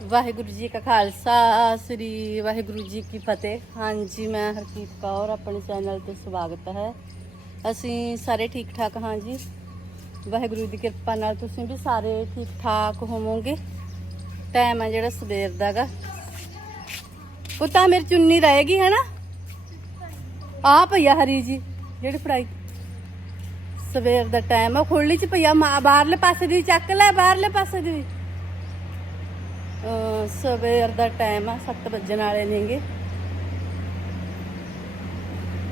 ਵਾਹਿਗੁਰੂ ਜੀ ਕਾ ਖਾਲਸਾ, ਸ੍ਰੀ ਵਾਹਿਗੁਰੂ ਜੀ ਕੀ ਫਤਿਹ। ਹਾਂਜੀ, ਮੈਂ ਹਰਕੀਤ ਕੌਰ, ਆਪਣੇ ਚੈਨਲ ਤੇ ਸਵਾਗਤ ਹੈ। ਅਸੀਂ ਸਾਰੇ ਠੀਕ ਠਾਕ ਹਾਂ ਜੀ ਵਾਹਿਗੁਰੂ ਦੀ ਕਿਰਪਾ ਨਾਲ ਤੁਸੀਂ ਵੀ ਸਾਰੇ ਠੀਕ ਠਾਕ ਹੋਵੋਗੇ। ਟਾਈਮ ਆ ਜਿਹੜਾ ਸਵੇਰ ਦਾਗਾ ਪੁੱਤਾ, ਮੇਰੀ ਚੁੰਨੀ ਰਹੇਗੀ ਹੈ ਨਾ ਆ ਪਈਆ ਹਰੀ ਜੀ। ਜਿਹੜੀ ਫੜਾਈ। ਸਵੇਰ ਦਾ ਟਾਈਮ ਆ ਖੁੱਲੀ ਚ ਪਈਆ ਮਾਂ ਬਾਹਰਲੇ ਪਾਸੇ ਦੀ ਚੱਕ ਲੈ, ਬਾਹਰਲੇ ਪਾਸੇ ਦੀ ਸਵੇਰ ਦਾ ਟਾਈਮ ਆ 7 ਵੱਜਣ ਵਾਲੇ ਨੇਗੇ।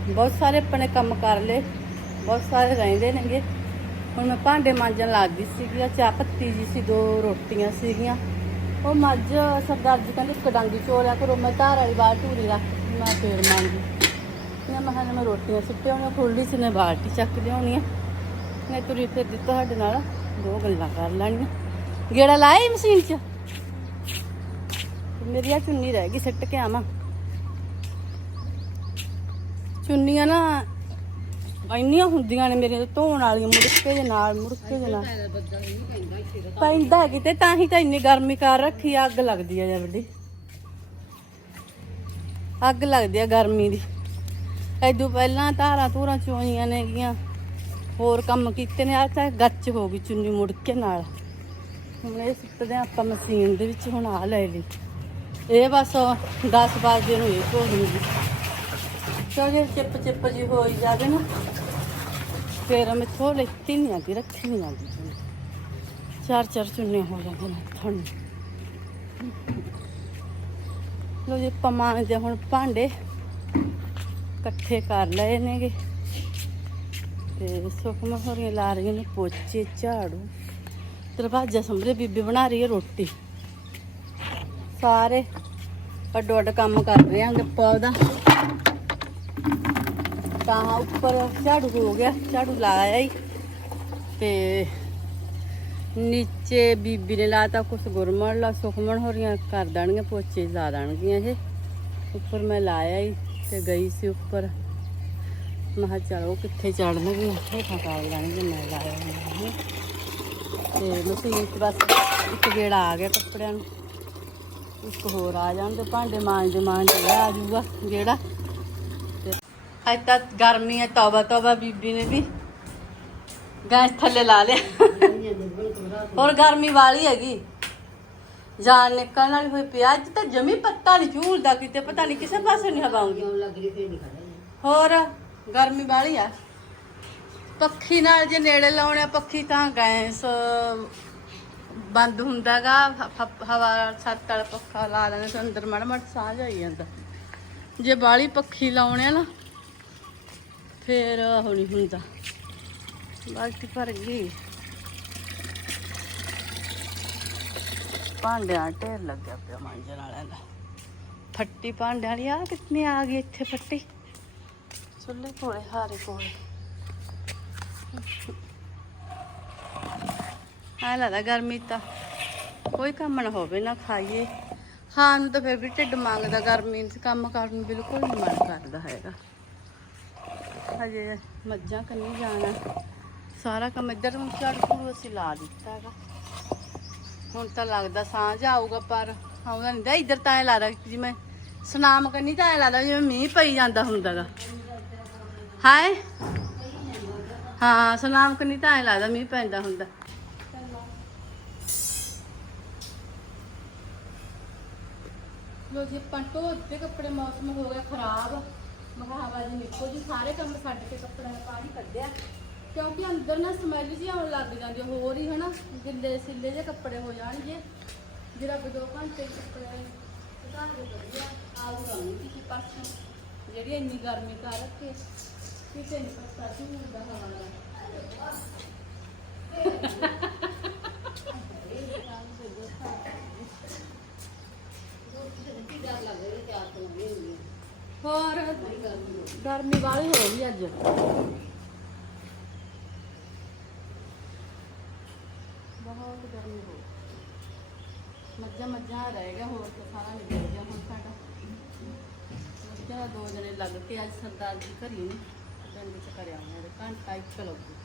ਬਹੁਤ ਸਾਰੇ ਆਪਣੇ ਕੰਮ ਕਰ ਲਏ, ਬਹੁਤ ਸਾਰੇ ਰਹਿੰਦੇ ਨੇਗੇ। ਹੁਣ ਮੈਂ ਭਾਂਡੇ ਮਾਂਜਣ ਲੱਗੀ ਸੀਗੀ ਚਾਹ ਪੱਤੀ ਜੀ ਸੀ, ਦੋ ਰੋਟੀਆਂ ਸੀਗੀਆਂ। ਉਹ ਮੱਝ, ਸਰਦਾਰ ਜੀ ਕਹਿੰਦੇ ਇੱਕ ਡਾਂਗੀ ਚੋਲਿਆ ਕਰੋ, ਮੈਂ ਧਾਰ ਵਾਲੀ ਬਾਹਰ ਧੂਰੀ ਰੱਖ ਮੈਂ ਫੇਰ ਮੰਗੀ ਮੈਂ ਮਹਾਂ ਮੈਂ ਰੋਟੀਆਂ ਸੁੱਟੇ ਉਹਨੇ ਖੁੱਲੀ ਚ ਨੇ ਬਾਲਟੀ ਚੱਕ ਲਿਆਉਣੀ ਆ ਮੈਂ ਤੁਰੀ ਦਿੱਤਾ ਸਾਡੇ ਨਾਲ, ਦੋ ਗੱਲਾਂ ਕਰ ਲੈਣੀਆਂ। ਗੇੜਾ ਲਾਇਆ ਮਸ਼ੀਨ 'ਚ? ਮੇਰੀ ਆ ਚੁੰਨੀ ਰਹਿ ਗਈ ਸਿੱਟ ਕੇ ਆਵਾਂ। ਚੁੰਨੀਆਂ ਨਾ ਇੰਨੀਆਂ ਹੁੰਦੀਆਂ ਨੇ ਮੇਰੀਆਂ ਧੋਣ ਵਾਲੀਆਂ ਮੁੜਕੇ ਦੇ ਨਾਲ ਮੁੜਕੇ ਦੇ ਨਾਲ। ਪੈਂਦਾ ਹੈ ਕਿਤੇ ਤਾਂ ਹੀ ਤਾਂ ਇੰਨੀ ਗਰਮੀ ਕਰ ਰੱਖੀ ਆ, ਅੱਗ ਲੱਗਦੀ ਆ ਜਾਂ ਵੱਡੀ। ਅੱਗ ਲੱਗਦੀ ਆ ਗਰਮੀ ਦੀ। ਐਦੋਂ ਪਹਿਲਾਂ ਧਾਰਾਂ ਧੂਰਾਂ ਚੋਈਆਂ ਨੇ ਗੀਆਂ ਹੋਰ ਕੰਮ ਕੀਤੇ ਨੇ ਆ ਤਾਂ ਗੱਚ ਹੋ ਗਈ ਚੁੰਨੀ ਮੁੜ ਕੇ ਨਾਲ। ਹੁਣ ਇਹ ਸੁੱਟਦੇ ਹਾਂ ਆਪਾਂ ਮਸ਼ੀਨ ਦੇ ਵਿੱਚ ਹੁਣ ਆ ਲੈ ਲਈ। ਇਹ ਬਸ 10 ਵਜੇ ਨੂੰ ਇਹ ਧੋ ਦੂੰਗੀ ਕਿਉਂਕਿ ਚਿੱਪ ਚਿੱਪ ਜੀ ਹੋਈ ਜਾਵੇ ਨਾ, ਫਿਰ ਮੈਂ ਥੋ ਲੈਤੀ ਨਹੀਂ ਆਦੀ ਰੱਖੀ ਨਹੀਂ ਆਦੀ ਚਾਰ ਚਾਰ ਚੁੰਨੇ ਹੋ ਜਾਂਦੇ ਨੇ ਤੁਹਾਨੂੰ ਲੋ ਜੀ ਪਮਾਨ ਦੇ ਹੁਣ ਭਾਂਡੇ ਇਕੱਠੇ ਕਰ ਲਏ ਨੇਗੇ। ਤੇ ਸੁਖਮ ਹੋਰੀਆਂ ਲਾ ਰਹੀਆਂ ਨੇ ਪੋਚੇ, ਝਾੜੂ। ਦਰਵਾਜ਼ਾ ਸੰਭਰੇ ਬੀਬੀ ਬਣਾ ਰਹੀ ਹੈ ਰੋਟੀ। ਸਾਰੇ। ਅੱਡੋ ਅੱਡ ਕੰਮ ਕਰ ਰਹੇ ਆਂ ਗੱਪਾ ਉਹਦਾ। ਤਾਂ ਉੱਪਰ ਝਾੜੂ ਹੋ ਗਿਆ, ਝਾੜੂ ਲਾਇਆ ਹੀ ਤੇ ਨੀਚੇ ਬੀਬੀ ਨੇ ਲਾਤਾ ਕੁਛ ਗੁਰਮਣ ਲਾ, ਸੁਖਮਣ ਹੋਰੀਆਂ ਕਰ ਦੇਣਗੇ ਪੋਚੇ ਲਾ ਦੇਣਗੀਆਂ ਇਹ। ਉੱਪਰ ਮੈਂ ਲਾਇਆ ਹੀ ਤੇ ਗਈ ਸੀ ਉੱਪਰ। ਮੈਂ ਚਲੋ ਕਿੱਥੇ ਚੜਨਗੇ ਹੇਠਾਂ ਕਰ ਲੈਣਗੇ ਮੈਂ ਲਾਇਆ ਤੇ ਮਸ਼ੀਨ 'ਚ ਬਸ ਇੱਕ ਗੇੜਾ ਆ ਗਿਆ ਕੱਪੜਿਆਂ ਨੂੰ। ਇੱਕ ਹੋਰ ਆ ਜਾਣ ਤੇ ਭਾਂਡੇ ਮਾਂਜਦੇ ਮਾਂਜਦੇ ਆ ਜਾਊਗਾ ਗੇੜਾ ਅੱਜ ਤਾਂ ਗਰਮੀ ਹੈ ਤੌਬਾ ਤੌਬਾ ਬੀਬੀ ਨੇ ਵੀ। ਗੈਸ ਥੱਲੇ ਲਾ ਲਿਆ। ਹੋਰ ਗਰਮੀ ਵਾਲੀ ਹੈਗੀ। ਜਾਨ ਨਿਕਲਣ ਵਾਲੀ ਹੋਈ ਪਿਆ ਅੱਜ ਤਾਂ ਜਮੀ ਪੱਤਾ ਨਹੀਂ ਝੂਲਦਾ ਕਿਤੇ, ਪਤਾ ਨਹੀਂ ਕਿਸੇ ਪਾਸੇ ਨਹੀਂ ਹਵਾ ਆਉਂਦੀ। ਹੋਰ ਗਰਮੀ ਵਾਲੀ ਆ। ਪੱਖੀ ਨਾਲ ਜੇ ਨੇੜੇ ਲਾਉਣੇ ਆ, ਪੱਖੀ ਤਾਂ ਗੈਸ ਬੰਦ ਹੁੰਦਾਗਾ ਹਵਾ, ਛੱਤ ਵਾਲਾ ਪੱਖਾ ਲਾ ਲੈਣੇ ਤੇ ਅੰਦਰ ਮੜ ਮੜ ਸਾਹ ਜਾਈ ਜਾਂਦਾ। ਜੇ ਬਾਲੀ ਪੱਖੀ ਲਾਉਣੇ ਆ ਨਾ, ਫੇਰ ਉਹ ਨਹੀਂ ਹੁੰਦਾ। ਬਾਲਟੀ ਭਰ ਗਈ। ਭਾਂਡਿਆਂ ਢੇਰ ਲੱਗਿਆ ਪਿਆ ਮਾਂਜਣ ਵਾਲਿਆਂ ਦਾ। ਫੱਟੀ ਭਾਂਡਿਆਂ ਵਾਲੀ ਆ ਕਿਤਨੀ ਆ ਗਈ ਇੱਥੇ ਫੱਟੀ। ਚੁੱਲ੍ਹੇ ਕੋਲੇ, ਹਾਰੇ ਕੋਲੇ। ਆ ਲੱਗਦਾ ਗਰਮੀ ਤਾਂ ਕੋਈ ਕੰਮ ਨਾ ਹੋਵੇ ਨਾ ਖਾਈਏ। ਖਾਣ ਨੂੰ ਤਾਂ ਫਿਰ ਵੀ ਢਿੱਡ ਮੰਗਦਾ, ਗਰਮੀ 'ਚ ਕੰਮ ਕਰਨ ਨੂੰ ਬਿਲਕੁਲ ਨਹੀਂ ਮਨ ਕਰਦਾ ਹੈਗਾ। ਹਜੇ ਮੱਝਾਂ ਕੰਨੀ ਜਾਣਾ। ਸਾਰਾ ਕੰਮ ਇੱਧਰ ਨੂੰ ਝਾੜੂ ਝੂੜੂ ਅਸੀਂ ਲਾ ਦਿੱਤਾ ਹੈਗਾ। ਹੁਣ ਤਾਂ ਲੱਗਦਾ ਸਾਂਝ ਆਊਗਾ, ਪਰ ਆਉਂਦਾ ਨਹੀਂ ਦਾ ਇੱਧਰ ਤਾਂ ਐ ਲੱਗਦਾ ਜਿਵੇਂ ਸੁਨਾਮ ਕੰਨੀ ਤਾਂ ਐ ਲੱਗਦਾ ਜਿਵੇਂ ਮੀਂਹ ਪਈ ਜਾਂਦਾ ਹੁੰਦਾਗਾ। ਹਾਏ। ਹਾਂ, ਸੁਨਾਮ ਕੰਨੀ ਤਾਂ ਐ ਲੱਗਦਾ ਮੀਂਹ ਪੈਂਦਾ ਹੁੰਦਾ। ਲੋ ਜੀ ਆਪਾਂ ਧੋਤੇ ਕੱਪੜੇ ਮੌਸਮ ਹੋ ਗਿਆ ਖਰਾਬ। ਮੈਂ ਕਿਹਾ ਹਵਾ ਜੀ ਨਿਕੋ ਜੀ ਸਾਰੇ ਕੰਮ ਛੱਡ ਕੇ ਕੱਪੜਿਆਂ ਦਾ ਪਾਣੀ ਕੱਢਿਆ। ਕਿਉਂਕਿ ਅੰਦਰ ਨਾ ਸਮੈਲ ਜੀ ਆਉਣ ਲੱਗ ਜਾਂਦੀ ਹੋਰ ਹੀ ਹਨਾ ਗਿੱਲੇ ਸਿੱਲੇ ਜੇ ਕੱਪੜੇ ਹੋ ਜਾਣਗੇ। ਜਿਹੜਾ ਕੋ ਦੋ ਘੰਟੇ ਕੱਪੜੇ ਸੁਕਾ ਕੇ ਵਧੀਆ ਆਊਗਾ ਨਹੀਂ ਕਿਸੇ ਪਾਸੋਂ ਜਿਹੜੀ ਇੰਨੀ ਗਰਮੀ ਕਰ ਰੱਖੇ ਕਿਤੇ ਨਹੀਂ ਪਤਾ ਸੀ ਹੁੰਦਾ ਹਵਾ ਦਾ ਹੋਰ? ਗਰਮੀ ਵਾਲੀ ਹੋ ਗਈ ਅੱਜ। ਬਹੁਤ ਗਰਮੀ ਹੋ ਗਈ। ਮੱਝਾਂ ਮੱਝਾਂ ਰਹਿ ਗਿਆ, ਹੋਰ ਤਾਂ ਸਾਰਾ ਨਿਕਲ ਗਿਆ ਹੁਣ ਸਾਡਾ। ਮੱਝਾਂ ਦਾ ਦੋ ਜਣੇ ਲੱਗ ਕੇ ਅੱਜ ਸਰਦਾਰ ਜੀ ਘਰੀ ਨੇ, ਪਿੰਡ ਚ ਕਰਿਆ ਉਹਨਾਂ ਦੇ ਘੰਟਾ ਇੱਕ ਲੱਗੂ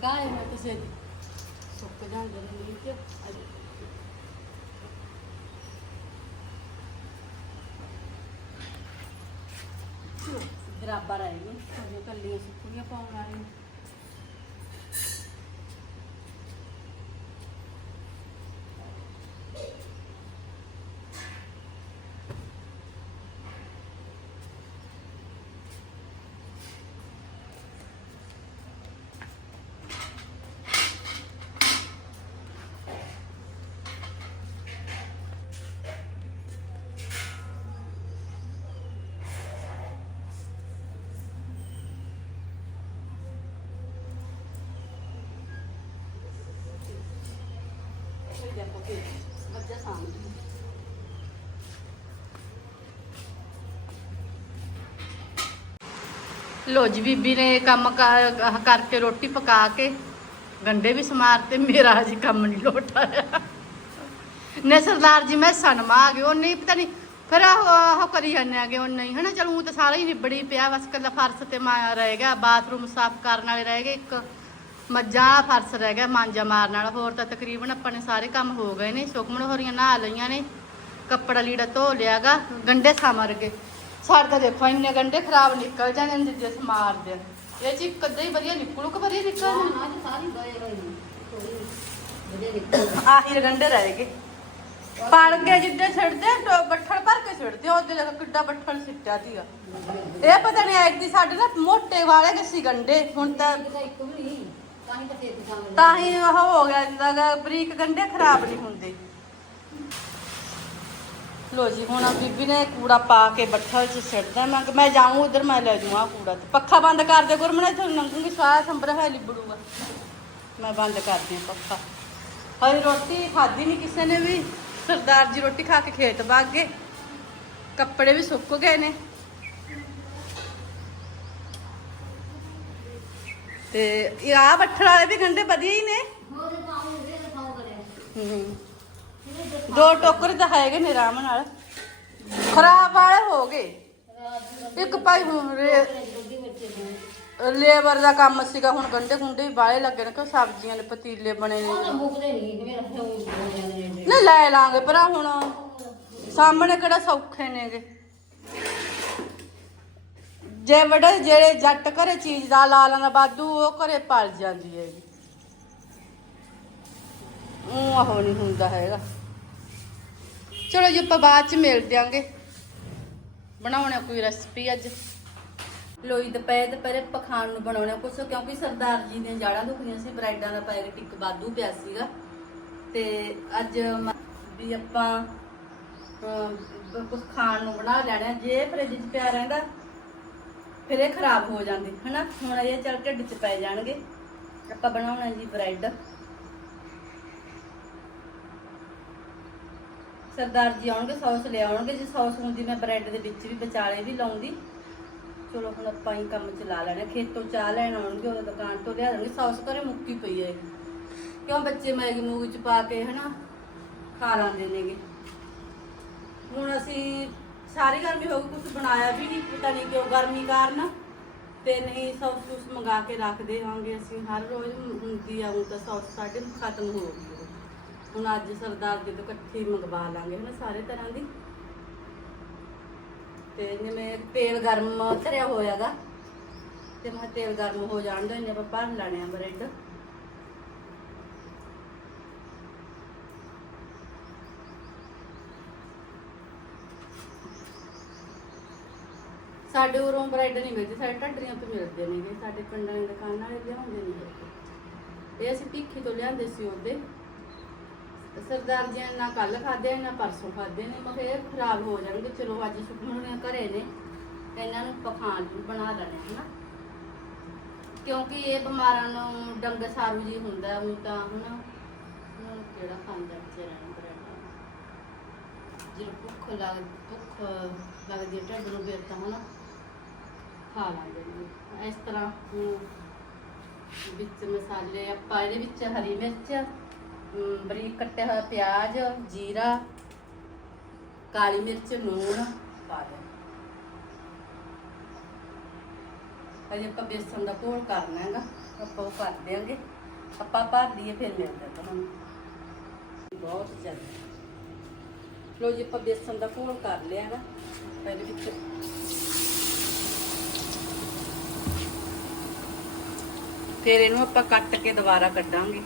ਪਕਾਏ ਮੈਂ ਕਿਸੇ ਸੁੱਕ ਜਾਂਦੇ ਨੇ ਨੀਚੇ ਬਰਾਬਰ ਆਏਗੀ ਕੱਲੀਆਂ ਸੁੱਕੀਆਂ ਪਾਉਣ ਵਾਲੀਆਂ। ਇਹ ਬੱਚਾ ਸਾਹਮਣੇ ਲੋ ਜੀ, ਬੀਬੀ ਨੇ ਕੰਮ ਕਰਕੇ ਰੋਟੀ ਪਕਾ ਕੇ ਗੰਡੇ ਵੀ ਸਮਾਰ ਤੇ ਮੇਰਾ ਹਜੇ ਕੰਮ ਨਹੀਂ ਲੋਟ ਆਇਆ ਨੇ ਸਰਦਾਰ ਜੀ, ਮੈਂ ਸਨਮਾ ਆ ਗਏ ਉਹ ਨਹੀਂ ਪਤਾ ਨਹੀਂ ਫਿਰ ਆਹ ਆਹ ਕਰੀ ਜਾਂਦੇ ਆਗੇ, ਉਹ ਨਹੀਂ, ਹਨਾ, ਚਲੋ, ਊਂ ਤਾਂ ਸਾਰਾ ਹੀ ਨਿਬੜੀ ਪਿਆ, ਬਸ ਕੱਲਾ ਫਰਸ਼ ਤੇ ਮਾ ਰਹਿ ਗਿਆ, ਬਾਥਰੂਮ ਸਾਫ਼ ਕਰਨ ਵਾਲੇ ਰਹਿ ਗਏ ਇੱਕ। ਮੱਝਾਂ ਵਾਲਾ ਫਰਸ਼ ਰਹਿ ਗਿਆ ਮਾਂਜਾ ਮਾਰਨ ਵਾਲਾ। ਹੋਰ ਤਾਂ ਤਕਰੀਬਨ ਆਪਾਂ ਨੇ ਸਾਰੇ ਕੰਮ ਹੋ ਗਏ ਨੇ। ਸੁਖਮਣ ਹੋਰੀਆਂ ਨਹਾ ਲਈਆਂ ਨੇ ਕੱਪੜਾ ਲੀੜਾ ਧੋ ਲਿਆਗਾ ਗੰਡੇ ਸਮਰ ਗਏ। ਸਾਡੇ ਤਾਂ ਦੇਖੋ ਇੰਨੇ ਗੰਡੇ ਖਰਾਬ ਨਿਕਲ ਜਾਣੇ ਨੇ ਜਿੱਦੇ ਸਮਾਰਦੇ ਆ। ਇਹ ਇੱਕ ਅੱਧਾ ਹੀ ਵਧੀਆ ਨਿਕਲੂ ਕਿ ਵਧੀਆ ਨਿਕਲ ਆਹੀ ਗੰਡੇ ਰਹਿ ਗਏ। ਪੜ ਕੇ ਜਿੱਦੇ ਛੱਡਦੇ ਟੋ- ਬੱਠਲ ਭਰ ਕੇ ਛੱਡਦੇ ਉਹਦੇ ਜਗ੍ਹਾ ਕਿੱਡਾ ਬੱਠਲ ਸਿੱਟਿਆ ਸੀਗਾ ਇਹ ਪਤਾ ਨਹੀਂ ਐਕ ਦੀ ਸਾਡੇ ਨਾ ਮੋਟੇ ਵਾਲੇ ਕਿ ਸੀ ਗੰਡੇ ਹੁਣ ਤਾਂ ਤਾਂ ਇੱਕ ਵੀ ਨਹੀਂ ਤਾਂ ਹੀ ਤਾਂ ਫੇਰ ਪਸੰਦ ਤਾਂ ਹੀ ਉਹ ਹੋ ਗਿਆ ਜਿੱਦਾਂ ਕਿ ਬਰੀਕ ਗੰਡੇ ਖਰਾਬ ਨਹੀਂ ਹੁੰਦੇ। ਲੋ ਜੀ, ਹੁਣ ਆ ਬੀਬੀ ਨੇ ਕੂੜਾ ਪਾ ਕੇ ਬੱਠਲ 'ਚ ਸਿੱਟਦਾ। ਮੈਂ ਕਿਹਾ, ਮੈਂ ਜਾਊਂ ਉਧਰ ਮੈਂ ਲੈ ਜਾਊਂ ਆ ਕੂੜਾ ਤੇ। ਪੱਖਾ ਬੰਦ ਕਰ ਦੇ ਗੁਰਮਣਾ ਇੱਥੋਂ ਲੰਘੂਗੀ ਸਾਰਾ ਸੰਭਰ ਹੈ ਲਿਬੜੂਗਾ ਮੈਂ ਬੰਦ ਕਰਦੀ ਹਾਂ ਪੱਖਾ। ਹਜੇ ਰੋਟੀ ਖਾਧੀ ਨਹੀਂ ਕਿਸੇ ਨੇ ਵੀ। ਸਰਦਾਰ ਜੀ ਰੋਟੀ ਖਾ ਕੇ ਖੇਤ ਭੱਗ ਗਏ। ਕੱਪੜੇ ਵੀ ਸੁੱਕ ਗਏ ਨੇ। ਤੇ ਇਹ ਆ ਬੱਠਲ ਵਾਲੇ ਵੀ ਗੰਡੇ ਵਧੀਆ ਹੀ ਨੇ। ਹੋਰ ਪਾਉਂ ਦੇ ਕਰੇ ਟੋਕਰੇ ਤਾਂ ਹੈਗੇ ਨੇ ਆਰਾਮ ਨਾਲ। ਖਰਾਬ ਵਾਲੇ ਹੋ ਗਏ। ਇੱਕ ਭਾਈ ਲੇਬਰ ਦਾ ਕੰਮ ਸੀਗਾ ਹੁਣ ਗੰਡੇ ਗੁੰਡੇ ਵੀ ਬਾਹਲੇ ਲੱਗੇ ਨੇ ਕਿ ਸਬਜ਼ੀਆਂ ਦੇ ਪਤੀਲੇ ਬਣੇ ਨੇ। ਨਹੀਂ ਲੈ ਲਾਂਗੇ ਪਰ ਹੁਣ। ਸਾਹਮਣੇ ਕਿਹੜਾ ਸੌਖੇ ਨੇਗੇ। ਜੇ ਵੜੇ ਜਿਹੜੇ ਜੱਟ ਘਰੇ ਚੀਜ਼ ਦਾ, ਲਾਲਾਂ ਦਾ ਬਾਦੂ ਉਹ ਘਰੇ ਪਲ ਜਾਂਦੀ ਹੈਗੀ। ਉਹ ਆਹੋ ਨਹੀਂ ਹੁੰਦਾ ਹੈਗਾ। ਚਲੋ ਜੀ, ਆਪਾਂ ਬਾਅਦ ਚ ਮਿਲ ਦਿਆਂਗੇ। ਬਣਾਉਣਾ ਕੋਈ ਰੈਸਪੀ ਅੱਜ। ਲੋਈ ਦੁਪਹਿਰ ਦੁਪਹਿਰੇ ਪਖਾਣ ਨੂੰ ਬਣਾਉਣਾ ਕੁਛ, ਕਿਉਂਕਿ ਸਰਦਾਰ ਜੀ ਦੀਆਂ ਜਾੜਾਂ ਦੁਖੀਆਂ ਸੀ ਬ੍ਰਾਈਡਾਂ ਦਾ ਪੈਰ ਇੱਕ ਵਾਧੂ ਪਿਆ ਸੀਗਾ। ਤੇ ਅੱਜ ਵੀ ਆਪਾਂ ਕੁਝ ਖਾਣ ਨੂੰ ਬਣਾ ਲੈਣਾ, ਜੇ ਫ੍ਰਿਜ 'ਚ ਪਿਆ ਰਹਿੰਦਾ ਫਿਰ ਇਹ ਖਰਾਬ ਹੋ ਜਾਂਦੇ, ਹਨਾ? ਹੁਣ ਇਹ ਚੱਲ ਢਿੱਡ 'ਚ ਪੈ ਜਾਣਗੇ। ਆਪਾਂ ਬਣਾਉਣਾ ਜੀ ਬ੍ਰੈਡ। ਸਰਦਾਰ ਜੀ ਆਉਣਗੇ, ਸੌਸ ਲੈ ਆਉਣਗੇ। ਜੇ ਸੌਸ ਹੁੰਦੀ, ਮੈਂ ਬ੍ਰੈਡ ਦੇ ਵਿੱਚ ਵੀ ਵਿਚਾਲੇ ਵੀ ਲਾਉਂਦੀ। ਚਲੋ, ਹੁਣ ਆਪਾਂ ਹੀ ਕੰਮ ਚਲਾ ਲੈਣਾ। ਖੇਤੋਂ ਚਾਹ ਲੈਣ ਆਉਣਗੇ ਉਹ ਦੁਕਾਨ ਤੋਂ ਲਿਆ ਦੇਣਗੇ ਸੌਸ ਘਰੇ ਮੁੱਕੀ ਪਈ ਹੈ। ਕਿਉਂ ਬੱਚੇ ਮੈਗੀ ਮੂਗੀ ਚ ਪਾ ਕੇ, ਹਨਾ? ਖਾ ਲਾਂਦੇ ਨੇਗੇ। ਹੁਣ ਅਸੀਂ ਸਾਰੀ ਗਰਮੀ ਹੋ ਗਈ ਕੁਝ ਬਣਾਇਆ ਵੀ ਨਹੀਂ ਪਤਾ ਨਹੀਂ ਕਿਉਂ ਗਰਮੀ ਕਾਰਨ। ਤੇ ਨਹੀਂ, ਸੌਸ ਸੂਸ ਮੰਗਾ ਕੇ ਰੱਖ ਦੇਵਾਂਗੇ ਅਸੀਂ, ਹਰ ਰੋਜ਼ ਹੁੰਦੀ ਆ, ਹੁਣ ਤਾਂ ਸੌਸ ਸਾਡੇ ਖਤਮ ਹੋ ਗਈ ਉਹ। ਹੁਣ ਅੱਜ ਸਰਦਾਰ ਜੀ ਤੋਂ ਇਕੱਠੀ ਮੰਗਵਾ ਲਾਂਗੇ, ਹਨਾ, ਸਾਰੇ ਤਰ੍ਹਾਂ ਦੀ। ਤੇ ਜਿਵੇਂ ਤੇਲ ਗਰਮ ਧਰਿਆ ਹੋਇਆਗਾ, ਤੇ ਮੈਂ ਕਿਹਾ ਤੇਲ ਗਰਮ ਹੋ ਜਾਣ ਦੋ ਇਹਨੇ ਆਪਾਂ ਭਰ ਲੈਣੇ ਆ ਬ੍ਰੈਡ। ਸਾਡੇ ਉਰੋਂ ਬ੍ਰੈਡ ਨਹੀਂ ਮਿਲਦੇ, ਸਾਡੇ ਢੱਡਰੀਆਂ ਤੋਂ ਮਿਲਦੇ ਨੇਗੇ ਸਾਡੇ ਪਿੰਡਾਂ ਦੀ ਦੁਕਾਨਾਂ ਵਾਲੇ ਲਿਆਉਂਦੇ ਨਹੀਂ ਹੈਗੇ ਇਹ ਅਸੀਂ ਭਿੱਖੀ ਤੋਂ ਲਿਆਂਦੇ ਸੀ ਉਹਦੇ। ਸਰਦਾਰ ਜੀ ਨੇ ਨਾ ਕੱਲ ਖਾਦੇ ਨਾ ਪਰਸੋਂ ਖਾਦੇ ਨੇ, ਮੈਂ ਕਿਹਾ ਇਹ ਖਰਾਬ ਹੋ ਜਾਣਗੇ, ਚਲੋ ਅੱਜ ਸੁਖਮਣ ਘਰੇ ਨੇ। ਇਹਨਾਂ ਨੂੰ ਪਖਾਣ ਬਣਾ ਲੈਣੇ, ਹਨਾ। ਕਿਉਂਕਿ ਇਹ ਬਿਮਾਰਾਂ ਨੂੰ ਡੰਗ ਸਾਰੂ ਜੀ ਹੁੰਦਾ ਉਹ ਤਾਂ ਹੁਣ ਕਿਹੜਾ ਖਾਂਦਾ ਵਿਚਾਰਾ ਬ੍ਰੈਡ? ਜਦੋਂ ਭੁੱਖ ਲੱਗ, ਭੁੱਖ ਲੱਗਦੀ ਢੱਡ ਨੂੰ ਫਿਰ ਤਾਂ, ਹਨਾ। ਖਾ ਲਾਂਗੇ ਨੇ ਇਸ ਤਰ੍ਹਾਂ ਹੁਣ ਵਿੱਚ ਮਸਾਲੇ ਆਪਾਂ ਇਹਦੇ ਵਿੱਚ ਹਰੀ ਮਿਰਚ ਅਮ, ਬਰੀਕ ਕੱਟਿਆ ਹੋਇਆ ਪਿਆਜ਼ ਜੀਰਾ ਕਾਲੀ ਮਿਰਚ ਲੂਣ ਪਾ ਦਿਓ। ਅਜੇ ਆਪਾਂ ਬੇਸਣ ਦਾ ਘੋਲ ਕਰਨਾ ਹੈਗਾ ਆਪਾਂ ਉਹ ਕਰ ਦਿਆਂਗੇ। ਆਪਾਂ ਭਰ ਲਈਏ ਫਿਰ ਮਿਲਦਾ ਤੁਹਾਨੂੰ। ਬਹੁਤ ਜ਼ਿਆਦਾ ਲੋ ਜੀ ਆਪਾਂ ਬੇਸਣ ਦਾ ਘੋਲ ਕਰ ਲਿਆ ਨਾ ਇਹਦੇ ਵਿੱਚ ਫਿਰ ਇਹਨੂੰ ਆਪਾਂ ਕੱਟ ਕੇ ਦੁਬਾਰਾ ਕੱਢਾਂਗੇ।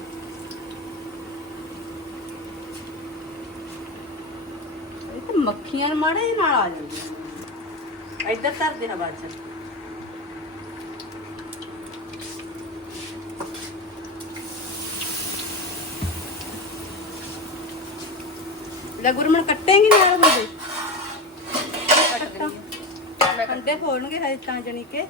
ਇਹ ਤਾਂ ਮੱਖੀਆਂ ਮਾੜੇ ਨਾਲ ਆ ਜਾਂਦੀਆਂ ਇੱਧਰ ਧਰਦੇ ਹਵਾ ਚ। ਲੈ ਗੁਰਮਨ ਕੱਟੇਂਗੀ ਨਾਲ ਹੁੰਦੇ ਕੱਟ ਦਿੰਦੀ ਮੈਂ ਕੰਡੇ ਫੋੜਨਗੇ ਹਜੇ ਤਾਂ ਜਣੀ ਕੇ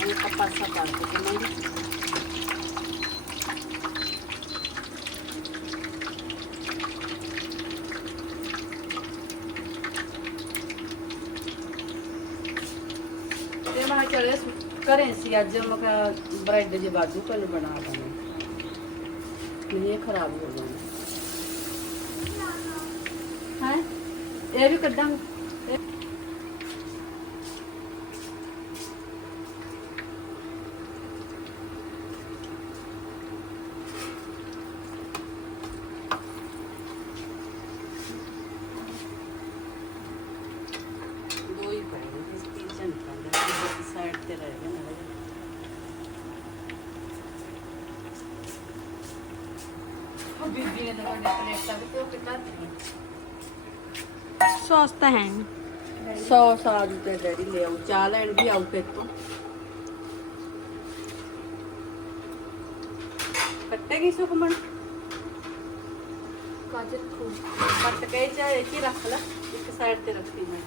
ਇਹ ਪਾਸਾ ਕੇ ਮੰਗੀ ਤੇ ਮੈਂ ਕਿਹਾ ਚਲੇ ਘਰੇ ਸੀ ਅੱਜ, ਮੈਂ ਕਿਹਾ ਬ੍ਰੈਡ ਜੇ ਬਾਜੂ ਕੋਲ ਬਣਾ ਦਾਂਗੇ ਨਹੀਂ ਇਹ ਖਰਾਬ ਹੋ ਜਾਣਾ ਹੈ? ਇਹ ਵੀ ਕੱਢਾਂਗੇ ਇਹ- ਦੋ ਹੀ ਪਾਏ ਇਸ ਦੀ ਜਨਤਾ ਦੇ ਸਾਈਡ ਤੇ ਰਹਿ ਗਏ ਨਾ ਉਹ ਬੀਬੀ ਨੇ ਤਾਂ ਤੁਹਾਡੇ ਪਲੇਟਾਂ ਵੀ ਧੋ ਕੇ ਧਰ ਦਿੱਤੀਆਂ ਸੌਸ ਤਾਂ ਹੈ ਨੀ। ਸੌ ਸਾਲ ਤੇ ਡੈਡੀ ਲੈ ਆਉ ਚਾਹ ਲੈਣ ਵੀ ਆਉ ਫਿਰ ਤੋਂ। ਕੱਟੇਗੀ ਸੁਖਮਣ ਗਾਜਰ ਖੂਬ। ਕੱਟ ਕੇ ਚਾਹ ਹੀ ਰੱਖ ਲੈ ਇੱਕ ਸਾਈਡ ਤੇ ਰੱਖੀ ਮੈਂ।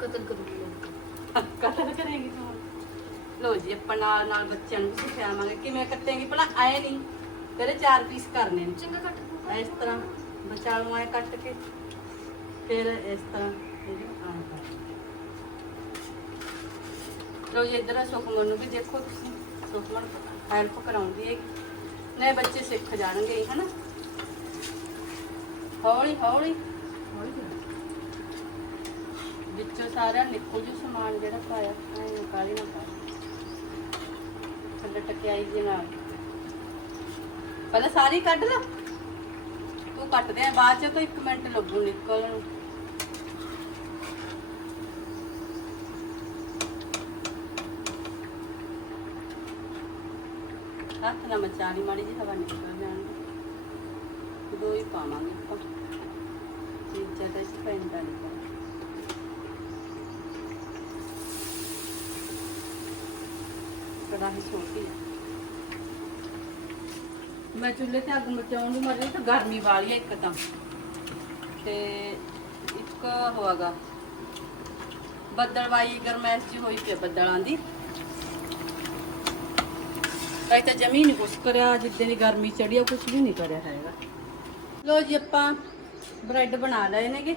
ਕਤਲ ਕਰੂਗੀ। ਕਟਰ ਕਰੇਗੀ ਤੂੰ। ਲੋ ਜੀ ਆਪਾਂ ਨਾਲ ਨਾਲ ਬੱਚਿਆਂ ਨੂੰ ਵੀ ਸਿਖਾਵਾਂਗੇ। ਕਿਵੇਂ ਕੱਟੇਗੀ? ਭਲਾ ਆਏ ਨਹੀਂ। ਤੇਰੇ ਚਾਰ ਪੀਸ ਕਰਨੇ ਨੇ। ਚੰਗਾ ਕੱਟ ਦੂੰਗਾ ਇਸ ਤਰ੍ਹਾਂ ਵਿਚਾਲੋਂ ਆਏ ਕੱਟ ਕੇ ਫਿਰ ਇਸ ਤਰ੍ਹਾਂ ਕਰ ਲੋ ਜੀ ਇੱਧਰ ਸੁਖਮਨ ਨੂੰ ਵੀ ਦੇਖੋ ਤੁਸੀਂ। ਸੁਖਮਨ ਹੈਲਪ ਕਰਾਉਂਦੀ ਹੈ। ਨੇ ਬੱਚੇ ਸਿੱਖ ਜਾਣਗੇ ਹਨਾ? ਹੌਲੀ ਹੌਲੀ। ਵਿੱਚੋਂ ਸਾਰਾ ਨਿਕਲ ਜੂ ਸਮਾਨ ਜਿਹੜਾ ਪਾਇਆ ਐ ਕਾਲੀ ਨਾ ਪਾ ਥੱਲੇ ਟਕਿਆਈ ਦੇ ਨਾਲ। ਪਹਿਲਾਂ ਸਾਰੀ ਕੱਢ ਲਾ। ਤੂੰ ਕੱਟਦੇ ਆ, ਬਾਅਦ ਚ ਤਾਂ 1 ਮਿੰਟ ਲੱਗੂ ਨਿਕਲਣ ਨੂੰ। ਹੱਥ ਨਾਲ ਮਚਾਣੀ ਮਾੜੀ ਜਿਹੀ ਹਵਾ ਨਿਕਲ ਜਾਣ ਦੋ। ਹੀ ਪਾਵਾਂਗੇ ਆਪਾਂ। ਚੀਜ਼ਾਂ ਤਾਂ ਇਸ ਪੈਂਦਾ ਨਹੀਂ ਪਾਉਣਾ। ਕੜਾਹੀ ਛੋਟੀ ਮੈਂ ਚੁੱਲ੍ਹੇ ਤੇ ਅੱਗ ਮਚਾਉਣ ਨੂੰ ਮਰ ਰਹੀ ਤਾਂ ਗਰਮੀ ਵਾਲੀ ਆ ਇੱਕ ਤਾਂ। ਤੇ ਇੱਕ ਹੋਗਾ, ਬੱਦਲਵਾਈ ਗਰਮੈਸ਼ ਜੀ ਹੋਈ ਪਈ ਆ ਬੱਦਲਾਂ ਦੀ। ਤਾਂ ਤਾਂ ਜ਼ਮੀਨ ਨਹੀਂ ਕੁਛ ਕਰਿਆ, ਜਿੱਦਾਂ ਦੀ ਗਰਮੀ ਚੜੀ ਆ, ਕੁਛ ਵੀ ਨਹੀਂ ਕਰਿਆ ਹੈਗਾ। ਲੋ ਜੀ, ਆਪਾਂ ਬ੍ਰੈਡ ਬਣਾ ਲਏ ਨੇਗੇ।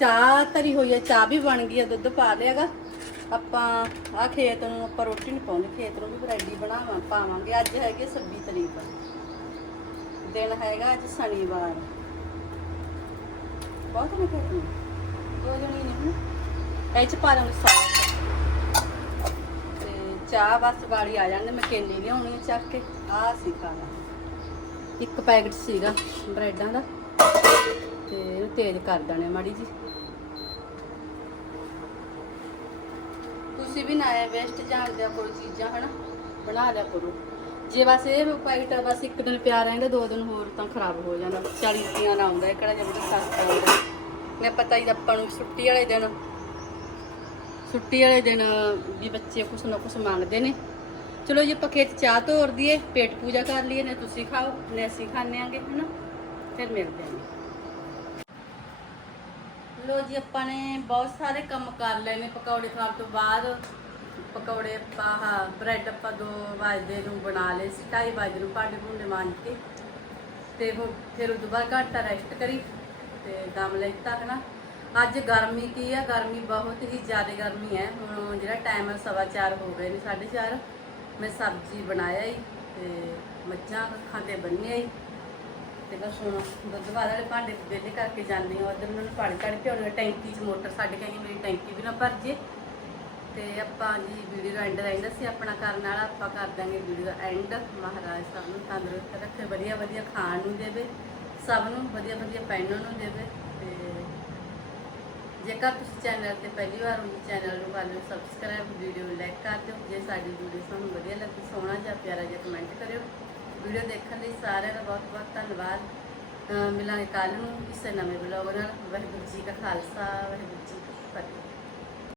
ਚਾਹ ਧਰੀ ਹੋਈ ਹੈ, ਚਾਹ ਵੀ ਬਣ ਗਈ ਹੈ, ਦੁੱਧ ਪਾ ਲਿਆਗਾ। ਆਪਾਂ ਆ ਖੇਤ ਨੂੰ, ਆਪਾਂ ਰੋਟੀ ਨਹੀਂ ਪਾਉਂਦੇ, ਖੇਤ ਨੂੰ ਵੀ ਬ੍ਰੈਡ ਬਣਾਵਾਂ, ਪਾਵਾਂਗੇ। ਅੱਜ ਹੈਗੇ 26 ਤਰੀਕ। ਦਿਨ ਹੈਗਾ ਅੱਜ ਸ਼ਨੀਵਾਰ। ਬਹੁਤ ਨੇ ਖੇਤ ਨੂੰ। ਦੋ ਜਣੀ ਨੇ ਇਹ ਚ ਪਾ ਦਾਂਗੇ ਸੌਸ ਤੇ ਚਾਹ ਬਸ ਵਾਲੀ ਆ ਜਾਂਦੇ, ਮੈਂ ਕੇਲੀ ਲਿਆਉਣੀ ਚੱਕ ਕੇ। ਆ ਸੀ ਖਾਣਾ ਇੱਕ ਪੈਕਟ ਸੀਗਾ ਬ੍ਰੈਡਾਂ ਦਾ। ਤੇ ਇਹਨੂੰ ਤੇਜ਼ ਕਰ ਦੇਣੇ ਮਾੜੀ ਜੀ। ਤੁਸੀਂ ਵੀ ਨਾ ਵੇਸਟ ਜਾਣ ਦਿਆ ਕੋਈ ਚੀਜ਼ਾਂ ਹਨਾ, ਬਣਾ ਲਿਆ ਕਰੋ। ਜੇ ਬਸ ਇਹ ਪੈਕਟ ਬਸ ਇੱਕ ਦਿਨ ਪਿਆ ਰਹਿੰਦਾ, ਦੋ ਦਿਨ ਹੋਰ ਤਾਂ ਖਰਾਬ ਹੋ ਜਾਂਦਾ। 40 ਰੁਪਈਆ ਨਾ ਆਉਂਦਾ ਕਿਹੜਾ ਜਿਹਾ ਸਸਤਾ ਆਉਂਦਾ ਮੈਂ ਪਤਾ ਹੀ ਆਪਾਂ ਨੂੰ ਛੁੱਟੀ ਵਾਲੇ ਦਿਨ, ਛੁੱਟੀ ਵਾਲੇ ਦਿਨ ਵੀ ਬੱਚੇ ਕੁਛ ਨਾ ਕੁਛ ਮੰਗਦੇ ਨੇ। ਚਲੋ ਜੀ, ਆਪਾਂ ਖੇਤ ਚਾਹ ਤੋਰ ਦਈਏ, ਪੇਟ ਪੂਜਾ ਕਰ ਲਈਏ, ਨੇ ਤੁਸੀਂ ਖਾਓ, ਨੇ ਅਸੀਂ ਖਾਣੇ ਆਂਗੇ, ਹਨਾ? ਫਿਰ ਮਿਲਦੇ ਆਂਗੇ ਲੋ ਜੀ, ਆਪਾਂ ਨੇ ਬਹੁਤ ਸਾਰੇ ਕੰਮ ਕਰ ਲਏ ਨੇ। ਪਕੌੜੇ ਖਾਣ ਤੋਂ ਬਾਅਦ ਪਕੌੜੇ ਆਪਾਂ ਆਹ ਬ੍ਰੈਡ ਆਪਾਂ 2 ਵਜੇ ਨੂੰ ਬਣਾ ਲਏ ਸੀ 2:30 ਵਜੇ ਨੂੰ ਭਾਂਡੇ ਭੁੰਡੇ ਮਾਂਜ ਕੇ। ਤੇ ਹੁਣ ਫਿਰ ਉਦੋਂ ਬਾਅਦ ਘੰਟਾ ਰੈਸਟ ਕਰੀ ਤੇ ਦਮ ਲੈ ਤੱਕ ਨਾ ਅੱਜ ਗਰਮੀ ਕੀ ਆ, ਗਰਮੀ ਬਹੁਤ ਹੀ ਜ਼ਿਆਦਾ ਗਰਮੀ ਹੈ। ਹੁਣ ਜਿਹੜਾ ਟਾਈਮ ਹੈ ਸਵਾ ਚਾਰ ਹੋ ਗਏ ਨੇ 4:30 ਮੈਂ ਸਬਜ਼ੀ ਬਣਾਇਆ ਹੀ ਤੇ ਮੱਝਾਂ, ਅੱਖਾਂ ਤੇ ਬੰਨਿਆ ਹੀ ਤੇ ਬਸ ਹੁਣ ਦੁੱਧ ਬਾਦ ਵਾਲੇ ਭਾਂਡੇ ਵਿਹਲੇ ਕਰਕੇ ਜਾਂਦੇ ਹਾਂ। ਉਧਰ ਨੂੰ ਪਾਣੀ ਕੱਢ ਕੇ ਆਉਣੀ ਟੈਂਕੀ 'ਚ ਮੋਟਰ ਛੱਡ ਕੇ ਆਈ, ਮੇਰੀ ਟੈਂਕੀ ਵੀ ਨਾ ਭਰ ਜੇ। ਤੇ ਆਪਾਂ ਜੀ ਵੀਡੀਓ ਦਾ ਐਂਡ ਰਹਿੰਦਾ ਸੀ, ਆਪਣਾ ਕਰਨ ਵਾਲਾ ਆਪਾਂ ਕਰ ਦਾਂਗੇ ਵੀਡੀਓ ਦਾ ਐਂਡ ਮਹਾਰਾਜ ਸਭ ਨੂੰ ਤੰਦਰੁਸਤ ਰੱਖੇ ਵਧੀਆ ਵਧੀਆ ਖਾਣ ਨੂੰ ਦੇਵੇ, ਸਭ ਨੂੰ ਵਧੀਆ ਵਧੀਆ ਪਹਿਨਣ ਨੂੰ ਦੇਵੇ। ਤੇ ਜੇਕਰ ਤੁਸੀਂ ਚੈਨਲ ਤੇ ਪਹਿਲੀ ਵਾਰ ਹੋ ਚੈਨਲ ਨੂੰ ਕਰ ਲਿਓ ਸਬਸਕ੍ਰਾਈਬ ਵੀਡੀਓ ਨੂੰ ਲਾਈਕ ਕਰ ਦਿਓ। ਜੇ ਸਾਡੀ ਵੀਡੀਓ ਤੁਹਾਨੂੰ ਵਧੀਆ ਲੱਗੀ, ਸੋਹਣਾ ਜਿਹਾ ਪਿਆਰਾ ਜਿਹਾ ਕਮੈਂਟ ਕਰਿਓ। ਵੀਡੀਓ ਦੇਖਣ ਲਈ ਸਾਰਿਆਂ ਦਾ ਬਹੁਤ ਬਹੁਤ ਧੰਨਵਾਦ। ਮਿਲਾਂਗੇ ਕੱਲ ਨੂੰ ਕਿਸੇ ਨਵੇਂ ਬਲੌਗ ਨਾਲ। ਵਾਹਿਗੁਰੂ ਜੀ ਕਾ ਖਾਲਸਾ, ਵਾਹਿਗੁਰੂ ਜੀ ਕੀ ਫਤਿਹ।